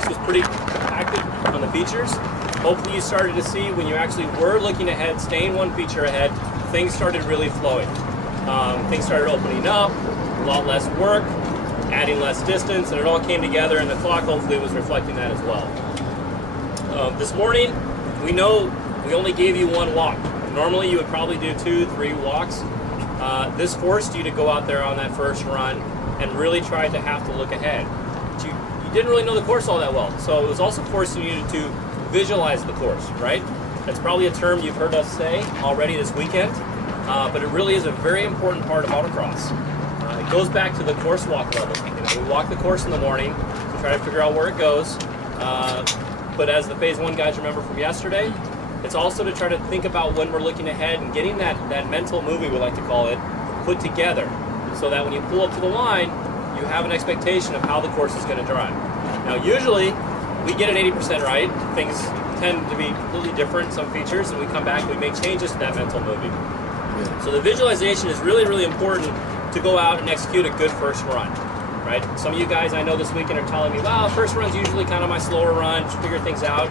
course was pretty active on the features. Hopefully you started to see when you actually were looking ahead, staying one feature ahead, things started really flowing. Things started opening up, a lot less work, adding less distance, and it all came together, and the clock hopefully was reflecting that as well. This morning, we know we only gave you one walk. Normally you would probably do 2-3 walks. This forced you to go out there on that first run and really try to have to look ahead. But you didn't really know the course all that well, so it was also forcing you to visualize the course, right? That's probably a term you've heard us say already this weekend, but it really is a very important part of autocross. It goes back to the course walk level. We walk the course in the morning to try to figure out where it goes, but as the Phase 1 guys remember from yesterday, it's also to try to think about when we're looking ahead and getting that mental movie, we like to call it, put together so that when you pull up to the line, you have an expectation of how the course is going to drive. Now, usually, we get an 80% right. Things tend to be completely different, some features, and we come back and we make changes to that mental movie. Yeah. So the visualization is really, really important to go out and execute a good first run, right? Some of you guys I know this weekend are telling me, well, first run's usually kind of my slower run, just figure things out.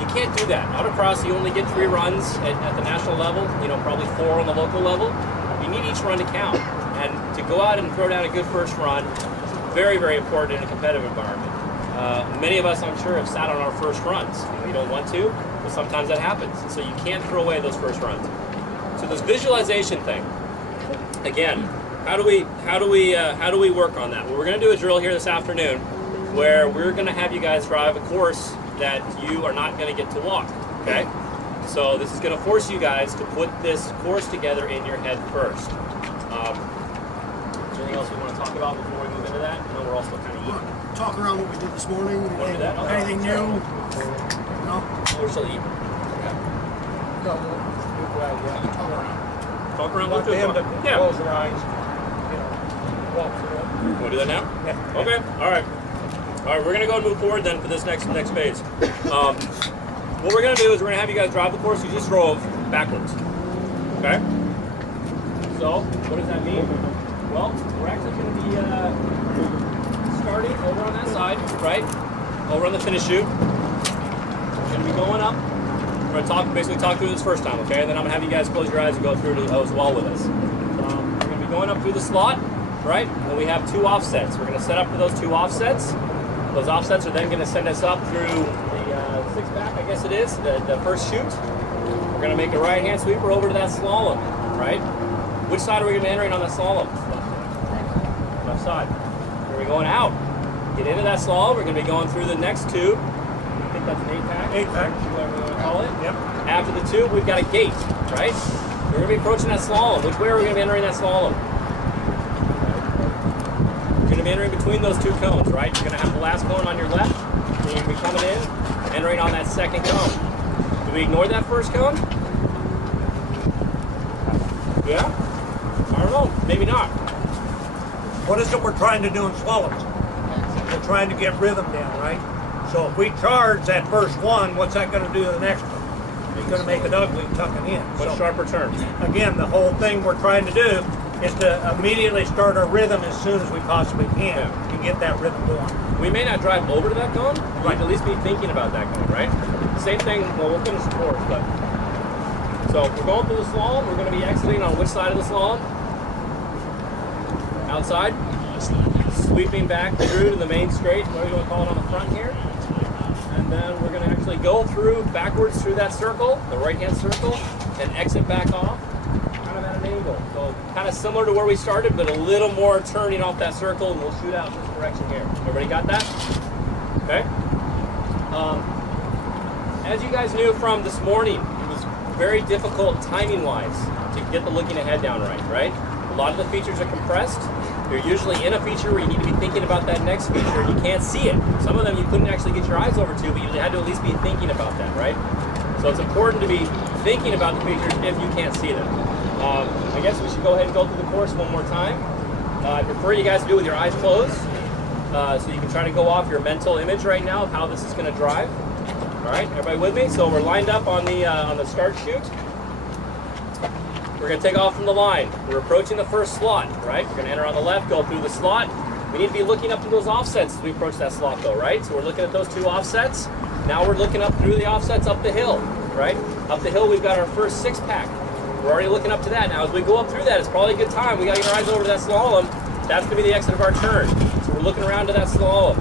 You can't do that. Autocross, you only get 3 runs at the national level, probably 4 on the local level. You need each run to count. And to go out and throw down a good first run is very, very important in a competitive environment. Many of us, I'm sure, have sat on our first runs. You don't want to, but sometimes that happens. So you can't throw away those first runs. So this visualization thing, again, how do we work on that? Well, we're going to do a drill here this afternoon where we're going to have you guys drive a course that you are not going to get to walk, okay? So this is going to force you guys to put this course together in your head first. Is there anything else we want to talk about before we move into that? I know we're all still kind of eating. Talk around what we did this morning. Anything new? No? We're still eating. Okay. Talk around what we're doing. Yeah. Close your eyes. Walk through it. You want to do that now? Yeah. Okay. All right. All right, we're going to go and move forward then for this next phase. What we're going to do is we're going to have you guys drive the course you just drove backwards. Okay? So, what does that mean? Well, we're actually going to be starting over on that side, right? Over on the finish chute. We're going to be going up. We're going to basically talk through this first time, okay? And then I'm going to have you guys close your eyes and go through it as well with us. We're going to be going up through the slot, right? And we have 2 offsets. We're going to set up for those 2 offsets. Those offsets are then going to send us up through the 6-back, I guess it is, the first chute. We're going to make a right-hand sweeper over to that slalom, right? Which side are we going to be entering on that slalom? Left side. We're going to be going out. Get into that slalom. We're going to be going through the next tube. I think that's an 8-pack. 8-pack. Whatever we want to call it. Yep. After the tube, we've got a gate, right? We're going to be approaching that slalom. Which way are we going to be entering that slalom? You're going to be entering between those 2 cones, right? You're going to have the last cone on your left, and you're going to be coming in, entering on that second cone. Do we ignore that first cone? Yeah? I don't know. Maybe not. What is it we're trying to do in slaloms? We're trying to get rhythm down, right? So if we charge that first one, what's that going to do to the next one? It's going to make it ugly tucking in. Much sharper turn. Again, the whole thing we're trying to do is to immediately start our rhythm as soon as we possibly can to get that rhythm going. We may not drive over to that cone, but we can at least be thinking about that cone, right? Same thing, well, we'll finish the course, but... So, if we're going through the slalom, we're going to be exiting on which side of the slalom? Outside. Sweeping back through to the main straight, what do you want to call it on the front here? And then we're going to actually go through, backwards through that circle, the right-hand circle, and exit back off, kind of at an angle. So, kind of similar to where we started, but a little more turning off that circle, and we'll shoot out this direction here. Everybody got that? Okay? As you guys knew from this morning, it was very difficult timing-wise to get the looking ahead down right? A lot of the features are compressed. You're usually in a feature where you need to be thinking about that next feature and you can't see it. Some of them you couldn't actually get your eyes over to, but you had to at least be thinking about that, right? So it's important to be thinking about the features if you can't see them. I guess we should go ahead and go through the course one more time. I prefer you guys to do it with your eyes closed, so you can try to go off your mental image right now of how this is going to drive. All right, everybody with me? So we're lined up on the start chute. We're going to take off from the line. We're approaching the first slot, right? We're going to enter on the left, go through the slot, We need to be looking up to those offsets as we approach that slot though, right? So we're looking at those 2 offsets. Now we're looking up through the offsets up the hill, right? Up the hill we've got our first 6-pack. We're already looking up to that. Now as we go up through that, it's probably a good time. We gotta get our eyes over to that slalom. That's gonna be the exit of our turn. So we're looking around to that slalom.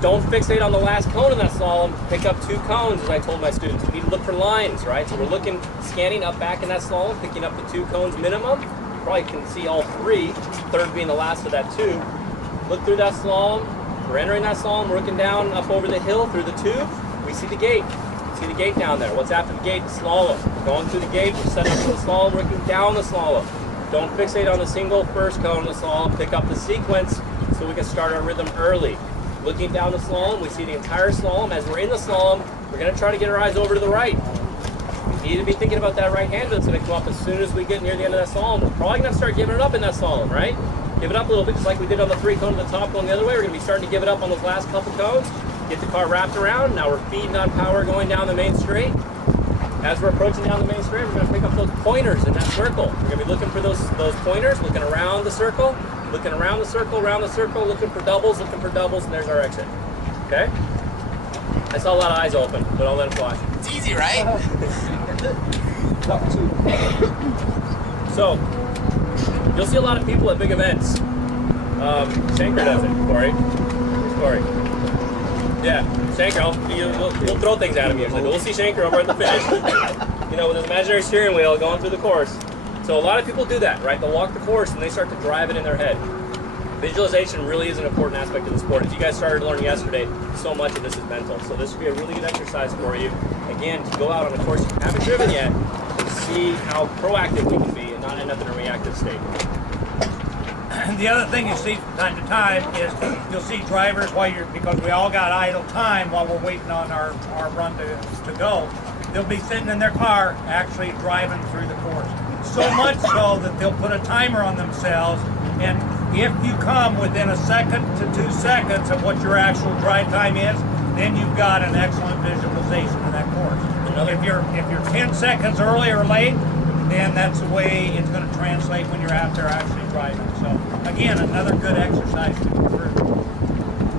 Don't fixate on the last cone in that slalom. Pick up 2 cones, as I told my students. We need to look for lines, right? So we're looking, scanning up back in that slalom, picking up the 2 cones minimum. You probably can see all 3, third being the last of that 2. Look through that slalom. We're entering that slalom, we're looking down up over the hill through the tube. We see the gate. See the gate down there. What's after the gate? The slalom. We're going through the gate, we're setting up for the slalom, we're looking down the slalom. Don't fixate on the single first cone of the slalom. Pick up the sequence so we can start our rhythm early. Looking down the slalom, we see the entire slalom. As we're in the slalom, we're going to try to get our eyes over to the right. We need to be thinking about that right hand that's going to come up as soon as we get near the end of that slalom. We're probably going to start giving it up in that slalom, right? Give it up a little bit, just like we did on the 3 cone to the top going the other way. We're going to be starting to give it up on those last couple cones. Get the car wrapped around. Now we're feeding on power going down the main straight. As we're approaching down the main straight, we're going to pick up those pointers in that circle. We're going to be looking for those pointers, looking around the circle, looking around the circle, looking for doubles, and there's our exit. Okay? I saw a lot of eyes open, but I'll let them flash. It's easy, right? So, you'll see a lot of people at big events. Shanker does it, Corey. Yeah, Shanker, we'll throw things at him usually, but we'll see Shanker over at the finish, you know, with his imaginary steering wheel going through the course. So a lot of people do that, right? They'll walk the course and they start to drive it in their head. Visualization really is an important aspect of the sport. As you guys started learning yesterday, so much of this is mental. So this would be a really good exercise for you, again, to go out on a course you haven't driven yet and see how proactive we can be and not end up in a reactive state. The other thing you see from time to time is you'll see drivers because we all got idle time while we're waiting on our run to go. They'll be sitting in their car actually driving through the course. So much so that they'll put a timer on themselves, and if you come within 1 second to 2 seconds of what your actual drive time is, then you've got an excellent visualization of that course. If you're 10 seconds early or late, then that's the way it's going to translate when you're out there actually driving. So again, another good exercise to go through.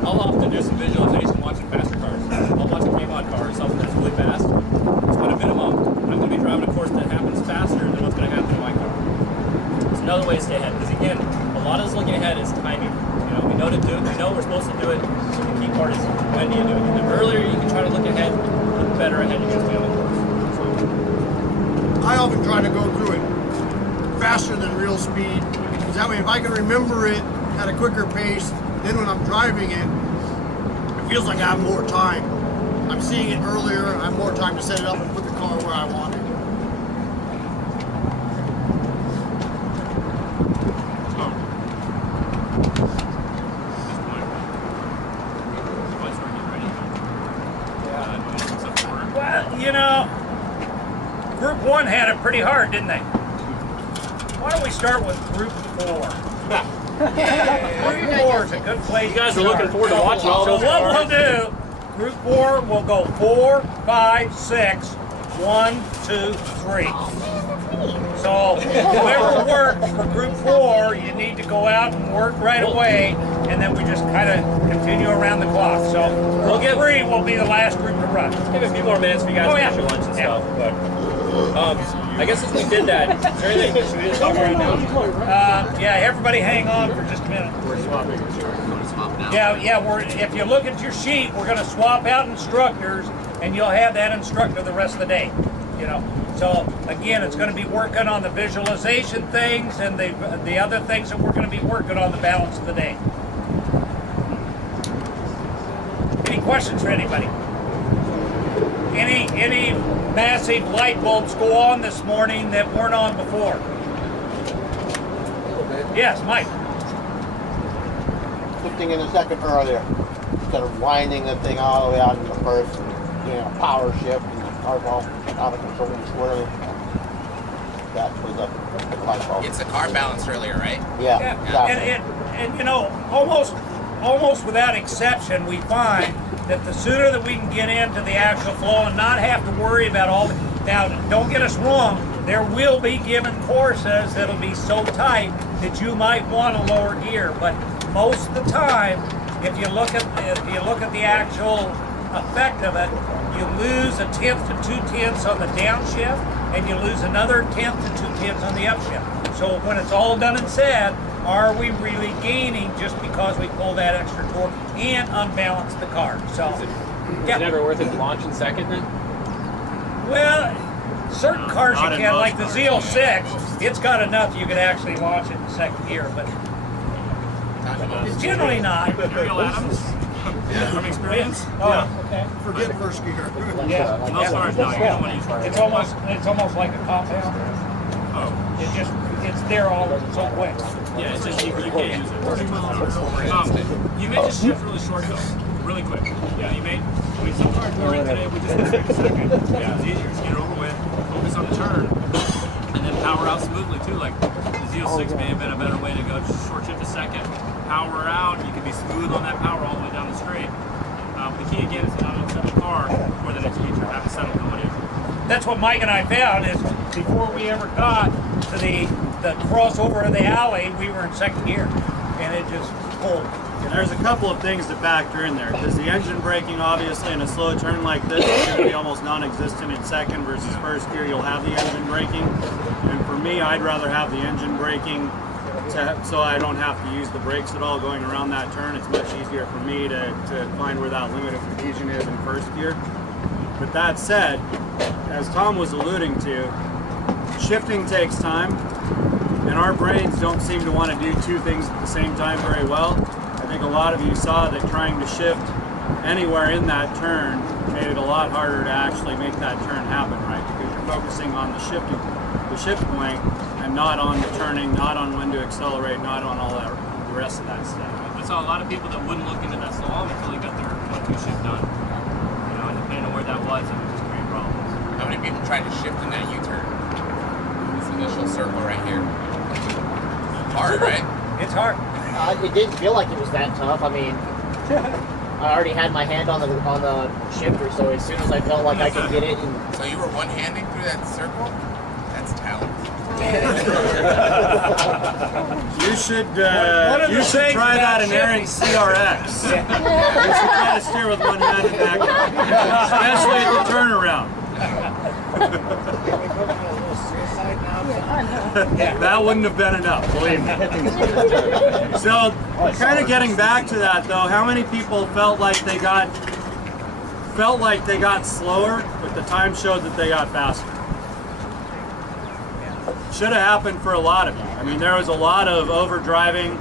I'll often do some visualization watching faster cars. I'll watch a K-Mod car or something that's really fast. So at a minimum, I'm going to be driving a course that happens faster than what's going to happen in my car. It's another way to stay ahead. Because again, a lot of this looking ahead is timing. You know, we know to do it. We know we're supposed to do it. So the key part is when do you do it? The earlier you can try to look ahead, the better ahead you're going to be on the course. I often try to go through it faster than real speed, because that way if I can remember it at a quicker pace, then when I'm driving it, it feels like I have more time. I'm seeing it earlier, I have more time to set it up and put the car where I want it. Well, you know, Group 1 had it pretty hard, didn't they? Why don't we start with Group 4? Group 4 is a good place. You guys are looking forward to watching all those what cars. we'll do, Group 4 will go 4, 5, 6, 1, 2, 3. So whoever works for Group 4, you need to go out and work right away, and then we just kind of continue around the clock. So Group 3 will be the last group to run. Give a few more minutes for you guys to finish your lunch and stuff. But I guess since we did that, is there anything should we just talk around now? Yeah, everybody hang on for just a minute. We're swapping. If you look at your sheet, we're going to swap out instructors, and you'll have that instructor the rest of the day. You know, so again, it's going to be working on the visualization things and the other things that we're going to be working on the balance of the day. Any questions for anybody? Any massive light bulbs go on this morning that weren't on before? Yes, Mike. 15 in a second earlier, instead of winding the thing all the way out in the first, and doing a power shift and the car's all out of control and swirling. That was a light bulb. It's the car balanced earlier, right? Yeah, exactly. And you know, almost without exception, we find that the sooner that we can get into the actual flow and not have to worry about all the... Now, don't get us wrong, there will be given courses that'll be so tight that you might want a lower gear, but most of the time, if you look at the actual effect of it, you lose 1/10 to 2/10 on the downshift, and you lose another 1/10 to 2/10 on the upshift. So when it's all done and said, are we really gaining just because we pull that extra torque and unbalance the car? So, Is it ever worth it to launch in second then? well, certain cars you Not in can, most like the cars. Z06, it's got enough you could actually launch it in second gear, but generally not. Bill Adams, from experience, Oh, okay. Forget first gear. Yeah. most cars now, you don't want to use first. It's almost like a compound. Oh, It's there all so quick. yeah, it's just you can't use it. You may just shift really short though, really quick. Yeah, you may. I mean, some cars we're in today, we just want to take a second. Yeah, it's easier. Just get it over with, focus on the turn, and then power out smoothly too. Like the Z06 may have been a better way to go. Just short shift a second, power out. You can be smooth on that power all the way down the straight. The key again is to not upset the car for the next feature. Have a settle going in. That's what Mike and I found is before we ever got to the crossover of the alley, we were in second gear, and it just pulled. And there's a couple of things to factor in there, because the engine braking, obviously, in a slow turn like this is going to be almost non-existent in second versus first gear. You'll have the engine braking, and for me, I'd rather have the engine braking so I don't have to use the brakes at all going around that turn. It's much easier for me to find where that limit of confusion is in first gear. But that said, as Tom was alluding to, shifting takes time, and our brains don't seem to want to do two things at the same time very well. I think a lot of you saw that trying to shift anywhere in that turn made it a lot harder to actually make that turn happen right, because you're focusing on the shift point and not on the turning, not on when to accelerate, not on all that, the rest of that stuff. I saw a lot of people that wouldn't look into that slalom until they got their 1-2 shift done. You know, and depending on where that was, it would just create problems. How many people tried to shift in that U-turn? This initial circle right here. Hard, right? It's hard. It didn't feel like it was that tough. I mean, I already had my hand on the shifter, so as soon as I felt like I could get it, and So you were one-handing through that circle? That's talent. You should One of the you should things try about that in Aaron CRX. You should try to steer with one hand and back, especially at the turnaround. That wouldn't have been enough, believe me. So, kind of getting back to that though, how many people felt like they got slower, but the time showed that they got faster? Should have happened for a lot of you. I mean, there was a lot of overdriving,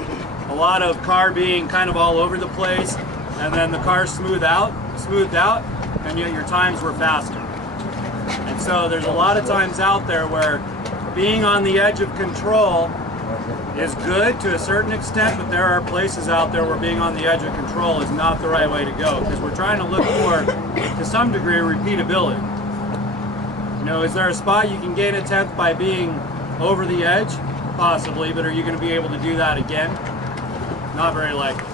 a lot of car being kind of all over the place, and then the car smoothed out, and yet your times were faster. And so there's a lot of times out there where being on the edge of control is good to a certain extent, but there are places out there where being on the edge of control is not the right way to go, because we're trying to look for, to some degree, repeatability. You know, is there a spot you can gain a 10th by being over the edge? Possibly, but are you going to be able to do that again? Not very likely.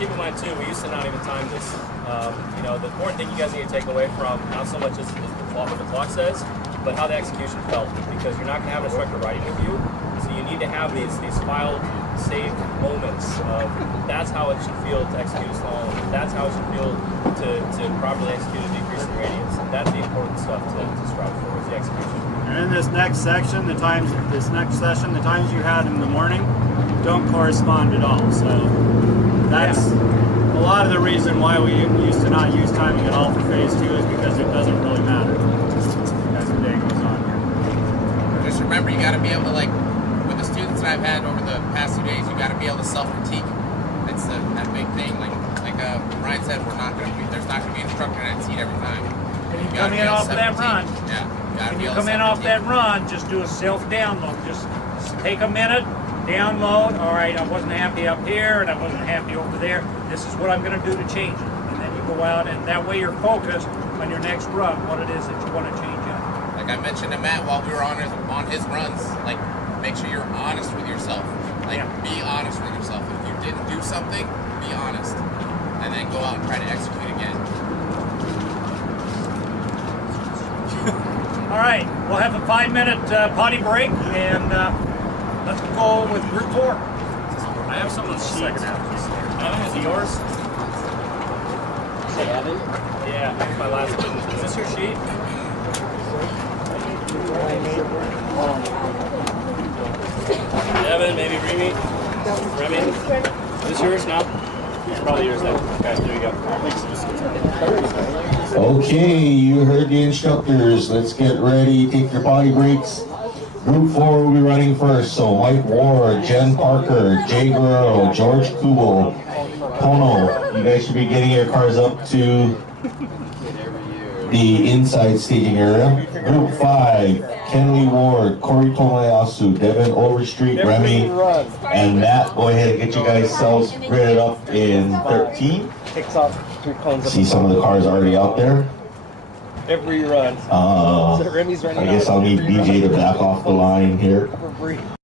Keep in mind too, we used to not even time this. You know, the important thing you guys need to take away from not so much is what the clock says, but how the execution felt. Because you're not going to have an instructor riding with you, so you need to have these filed, saved moments of that's how it should feel to execute a slalom. That's how it should feel to properly execute a decreasing radius. That's the important stuff to strive for, is the execution. And in this next session, the times you had in the morning don't correspond at all. So that's a lot of the reason why we used to not use timing at all for phase 2 is because it doesn't really matter as the day goes on here. Just remember, you got to be able to, like, with the students that I've had over the past 2 days, you got to be able to self-critique. That's that big thing. Like Brian said, there's not going to be an instructor in that seat every time. And you gotta come be in able to off that run. self-critique. Yeah. When you come in off that run, just do a self-download. Just take a minute, download. All right, I wasn't happy up here, and I wasn't happy over there. This is what I'm going to do to change it. And then you go out, and that way you're focused on your next run, what it is that you want to change up. Like I mentioned to Matt while we were on his runs, like, make sure you're honest with yourself. Like, be honest with yourself. If you didn't do something, be honest. And then go out and try to execute again. All right, we'll have a 5-minute potty break, and let's go with Group 4. have someone's sheet. Evan, is it yours? Say Evan? Yeah, that's my last one. Is this your sheet? Evan, maybe Remy? Is this yours? No? It's probably yours then. Okay, there you go. Okay, you heard the instructors. Let's get ready. Take your body breaks. Group 4 will be running first. So Mike Ward, Jen Parker, Jay Guerrero, George Kubel, Pono. You guys should be getting your cars up to the inside staging area. Group 5, Kenley Ward, Corey Tomayasu, Devin Overstreet, Remy, and Matt. Go ahead and get you guys selves graded up in 13. See some of the cars already out there. Every run. I guess I'll need BJ to back off the line here.